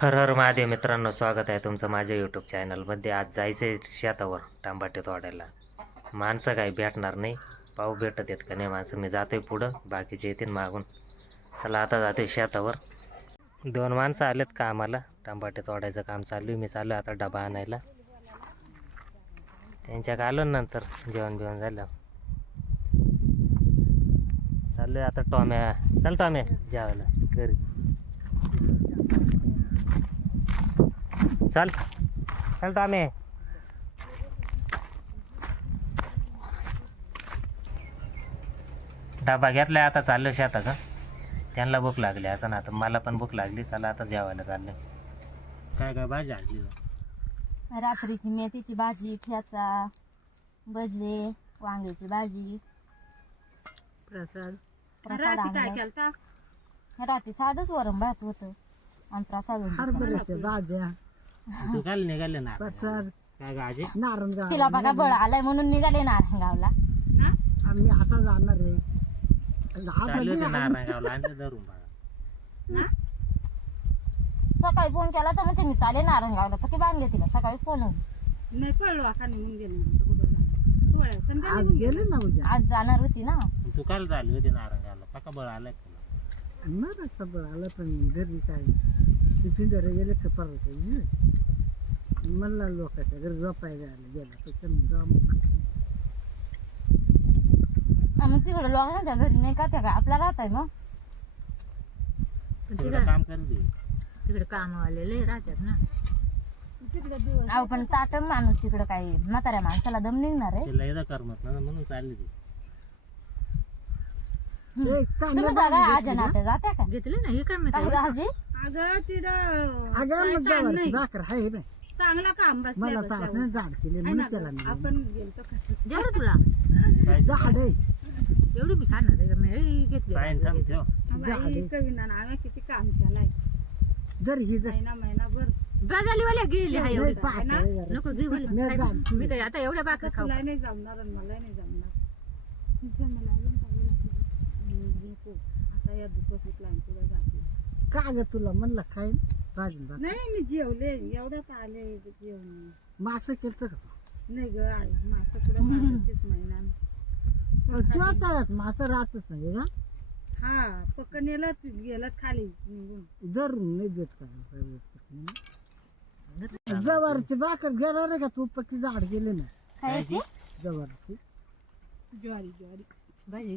हर हर महादेव मित्रांनो, स्वागत आहे तुमचं माझ्या यूट्यूब चॅनलमध्ये. आज जायचं आहे शेतावर टांबाटे तोडायला. माणसं काही भेटणार नाही, पाऊ भेटत आहेत का नाही माणसं. मी जातोय पुढं, बाकीचे येतील मागून. चला आता जातोय शेतावर. 2 माणसं आलेत का आम्हाला, टांबाटे तोडायचं काम चालू आहे. मी चालू आहे आता डबा आणायला. त्यांच्याकडे आलो नंतर जेवण बिवण झालं. चालू आहे आता टॉम्या. चल टॉम्या जेवायला घरी. चल चल टॉमी. डबा घेतलाय आता चाललो शेतात. त्यांना भूक लागली असं ना, आता मला पण भूक लागली. चला आता जेवायला चाललं. काय काय भाजी आणली? रात्रीची मेथीची भाजी, ठेचा, भजे, वांग्याची भाजी. प्रसाद काय केलता? रात्री साधंच वरण भात होतं आणि प्रसाद हरभऱ्याच्या भाज्या. तू काल निघाले ना प्रसाद काय गाजी? नारंगाव. तिला बघा बळ आलाय म्हणून निघाले नारायणगावला. आम्ही आता जाणार आहे. चालू होते नारायणगावला आणि धरून बघा. सकाळी फोन केला तर म्हणते मी चाले नारायणगावला, तर की बांधले तिला सकाळी फोन. नाही पडलो आता निघून गेलो. आज गेले ना उद्या. आज जाणार होती ना. तू काल चालू होते नारायणगावला, पक्का बळ आलाय तुला? मग सगळं आलं पण घरी काय टिफिन जरा गेले का परत मला लोकांच्या घरी झोपायला जायला गेला त्याच्या मग तिकडे लोकांच्या घरी नाही का, त्या आपला राहत आहे. मग तुला काम करू दे. तिकडे कामवालेले राहतात ना तिकडे. अहो पण ताटम माणूस तिकडे काही म्हाताऱ्या माणसाला दम निघणार आहे. तिला येतं करमत ना, म्हणून चालली ती. तुम्ही बघा आज नाते जात्या का? घेतले ना हे काय भाजी अगं तिथं भाकर आहे चांगला काम मला झाड केले म्हणून त्याला आपण गेलतो जेवढं तुला झाड आहे एवढी मी खाणार आहे घेतली. कविना किती काम केलाय जर ही महिनाभर गजालीवाल्या गेली नको मी काय आता एवढ्या भाकर खाऊ नाही जमणार मला नाही जमणार. आता या दुपारची प्लॅन पुढे जाते का ग तुला म्हणलं खाईन भाजी नाही मी जेवले एवढ्यात आले जेवण. मासं केलं का नाही ग आई मासं कुठं महिना मासं राहतच नाही ना. हा पकडण्याला गेलं खाली निघून जरूर नाही देत का जवारची भाकर घेणार आहे का तू पक्की झाड गेले ना जवारची ज्वारी ज्वारी भाजी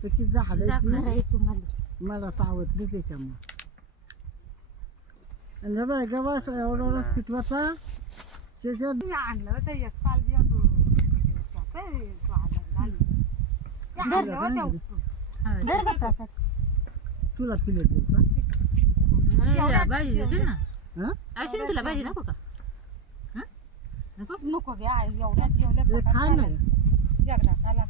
त्याची झाड मला सावत नाही त्याच्यामुळे. गव्हास एवढा पिठवाचा आणलं होतं एक साल तुला पिले देऊ का भाजी देते ना अशी तुला भाजी नको का नको घ्या एवढ्या जेवढ्या खाय ना एकदा खाला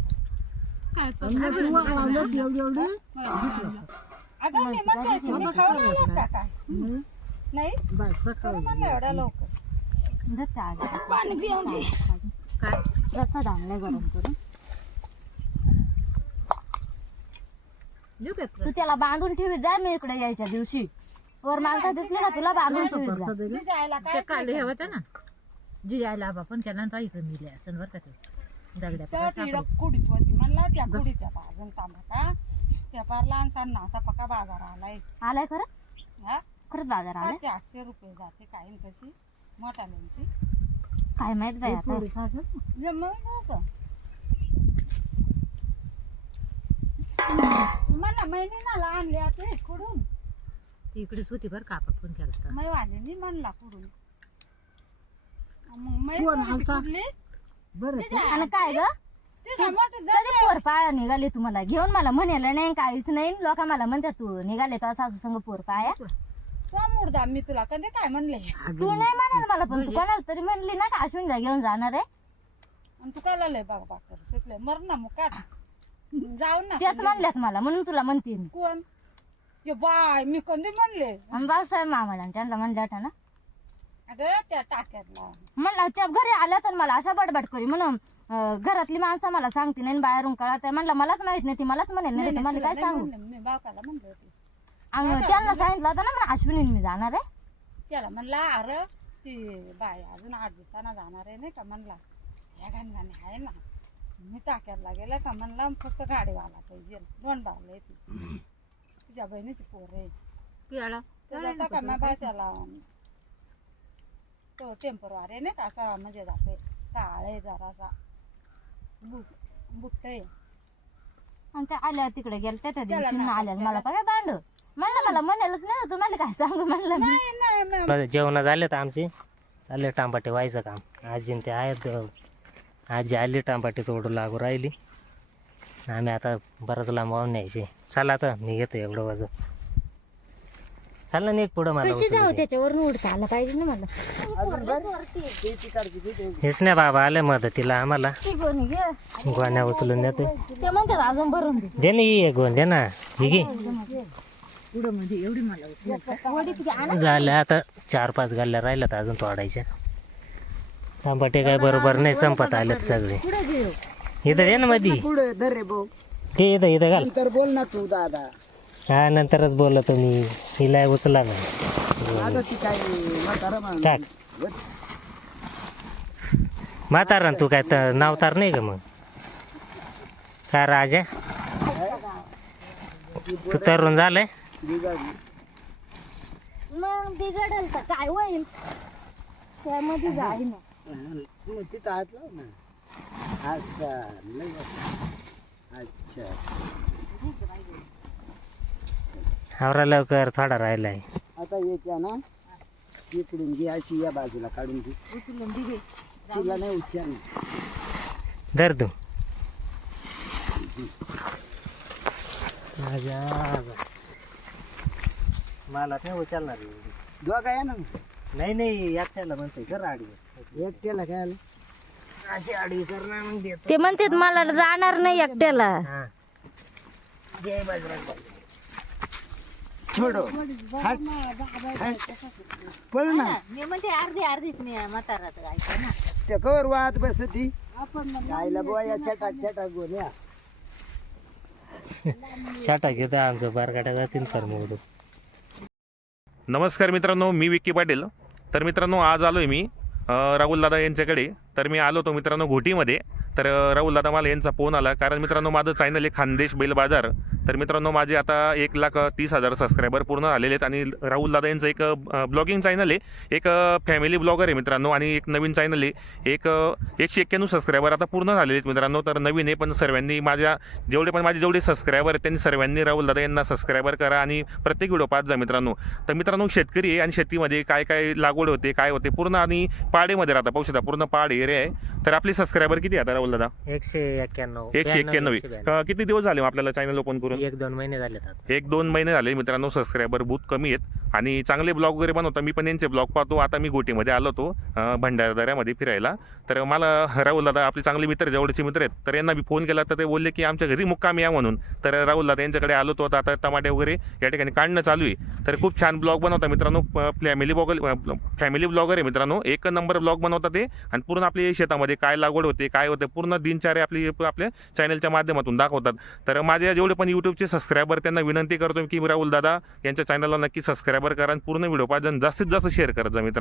प्रसाद आणलाय गरम करून. तू त्याला बांधून ठेवी जा, मी इकडे यायच्या दिवशी वर माणसा दिसली ना तुला बांधून ठेवी जा. कांदे हे होते ना जी यायला आपण त्यानंतर इकडे मिले असं बरं का ते कुडीत होती म्हणला त्या कुडीच्या भाजून तांबा त्या पार लहानसांना आता पक्का बाजार आलाय खरं. हा खरंच बाजार आलाय. 800 रुपये जाते काही कशी मोठाल्यांची काय माहित बाई आता. मला महिन्याला आणले आता कुडून इकडेच होती बरं का आपण फोन केला मै आले मी म्हणला कुडून आणि काय ग पोर पाया निघाले तुम्हाला घेऊन. मला म्हणायला नाही काहीच नाही. लोक मला म्हणतात तू निघाले तर सासू संग पोर पाया मुर्दा. मी तुला कधी काय म्हणले तू नाही म्हणाल मला, पण तू कोणाला तरी म्हणली ना का अश्विनला घेऊन जाणार आहे. तू काय लय बाग बाग सुटले मर ना मग काढ जाऊन ना त्याच म्हणल्यात मला म्हणून तुला म्हणते मी. कोण बाय मी कधी म्हणले बाळासाहेब मामाला त्यांना म्हणल्या ना त्या टाक्यातला म्हणला त्या घरी आल्या तर मला अशा बडबड करी म्हणून घरातली माणसं मला सांगते नाही बाहेरून कळत आहे म्हणलं मलाच माहित नाही ती मलाच म्हणेल नाही मला काय सांगू. मी बापाला म्हणले होते आणि त्यांना सांगितलं होतं ना मला अश्विनी मी जाणार आहे. त्याला म्हणला अरे ती बाय अजून 8 दिवसांना जाणार आहे नाही का म्हणला. ह्या घाणघाणी आहे ना मी टाक्याला गेलं का म्हणला फक्त गाडीवाला पाहिजे 2 डावले ती तिच्या बहिणीची पोर आहे त्याचा का मग भाषाला तो टेम्परवार आहे नाही का असा म्हणजे जाते काळ आहे जरासा बुट्ट आहे. आणि त्या आल्या तिकडे गेल्या त्या त्याला दिवशी नाटक आल्या केलं. मला बघा भांड म्हणलं मला म्हणालच नाही तुम्हाला काय सांगू म्हणलं मी. नाही नाही नाही जेवण झाले तर आमचे चालले टांबाटे व्हायचं काम. आजी ते आहेत, आजी आली टांबाटे तोडू लागू राहिली. आम्ही आता बरंच लांब वाहून न्यायचे. चला आता मी घेतो एवढं वजन. चाललं नाही पुढं मला कशी उचलू जाऊ दे. त्याच्यावरून उडता आलं पाहिजे ना मला. हेच नाही बाबा आले मदतीला आम्हाला. ती गोणी घे. गोण्या उचलून नेते. ते म्हणतात अजून भरून दे. दे ना ही गोण दे ना ही घे. वडी किती आणा. झाल्या आता 4-5 गाल्ल्या राहिल्यात अजून तोडायच्या. टांबाटे काय बरोबर नाही संपत आलेत सगळे. पुढे घेऊ. इथं दे ना मधी पुढे धर रे भाऊ ते इथं घाल. नंतर बोल ना तू दादा. हा नंतरच बोलतो मी. हिला उचला ना आता ती काय म्हातारा माणूस. टाक. म्हातारा तू काय तर नावतार नाही का मग का राजा तू तरुण झालंय. बिघडली. मग बिघडल तर काय होईल त्यामध्ये जाई ना. मग तिथं हात लाव ना. अच्छा लय बरं. अच्छा आवरा लवकर थोडा राहिलाय. आता एक या ना इकडून घे अशी या बाजूला काढून घे. तिला नाही उचल. धर तू. मला नाही उचलणार. दोघा या ना. नाही नाही एकट्याला म्हणतोय कर आडवी. एकट्याला काय आलं. अशी आडवी करणार मग देतो. ते म्हणतात मला जाणार नाही एकट्याला. हा जय बजरंग. छोडो हट. पळ ना. मी म्हणते अर्धीच मी म्हाताराचं ऐका ना. त्या कवर वाहत बसती खायला बुवा या छटाक छटाक गोण्या. छाटा घेतो आमचं बारकाट्या जातील तर मग. नमस्कार मित्रांनो, मी विक्की पाटील. तर मित्रांनो आज आलो आहे मी राहुलदादा यांच्याकडे. तर मी आलो होतो मित्रांनो घोटीमध्ये. तर राहुलदादा मला यांचा फोन आला कारण मित्रांनो माझं चॅनल आहे खानदेश बैल बाजार. तर मित्रांनो माझे आता 1,30,000 सबस्क्रायबर पूर्ण आलेले आहेत. आणि राहुलदादा यांचं एक ब्लॉगिंग चॅनल आहे, एक फॅमिली ब्लॉगर आहे मित्रांनो. आणि एक नवीन चॅनल आहे, एक 191 सबस्क्रायबर आता पूर्ण झालेले आहेत मित्रांनो. तर नवीन आहे पण सर्वांनी माझे जेवढे सबस्क्रायबर आहेत त्यांनी सर्वांनी राहुलदादा यांना सबस्क्रायबर करा आणि प्रत्येक व्हिडिओ पाहत जा मित्रांनो. तर मित्रांनो शेतकरी आहे आणि शेतीमध्ये काय काय लागवड होते काय होते पूर्ण आणि पाडेमध्ये राहता पाहू शकता पूर्ण पाड एरिया आहे. तर आपले सबस्क्रायबर किती आता राहुलदादा? 191. 191. किती दिवस झाले आपल्याला चॅनल ओपन करून? 1-2 महिने झाले आता. 1-2 महिने झाले मित्रांनो. सबस्क्रायबर बहुत कमी आहेत आणि चांगले ब्लॉग वगैरे बनवता. मी पण यांचे ब्लॉग पाहतो. आता मी गोटीमध्ये आलो होतो भंडारदऱ्यामध्ये फिरायला. तर मला राहुलदादा आपले चांगले मित्र जवळचे मित्र आहेत. तर यांना मी फोन केला तर ते बोलले की आमच्या घरी मुक्कामी या म्हणून. तर राहुलदादा यांच्याकडे आलो होतो. आता टमाटे वगैरे या ठिकाणी काढणं चालू आहे. तर खूप छान ब्लॉग बनवता मित्रांनो. फॅमिली ब्लॉगर आहे मित्रांनो. 1 नंबर ब्लॉग बनवतात ते. आणि पूर्ण आपली शेतामध्ये काय लागवड होते काय होते पूर्ण दिनचर्या आपल्या चॅनलच्या माध्यमातून दाखवतात. तर माझे जेवढे पण यूट्यूबचे सबस्क्रायबर त्यांना विनंती करतो की राहुलदादा यांच्या चॅनलला नक्की सबस्क्रायबर करा आणि पूर्ण व्हिडिओ पाहा. जास्तीत जास्त शेअर करत जा मित्रांनो.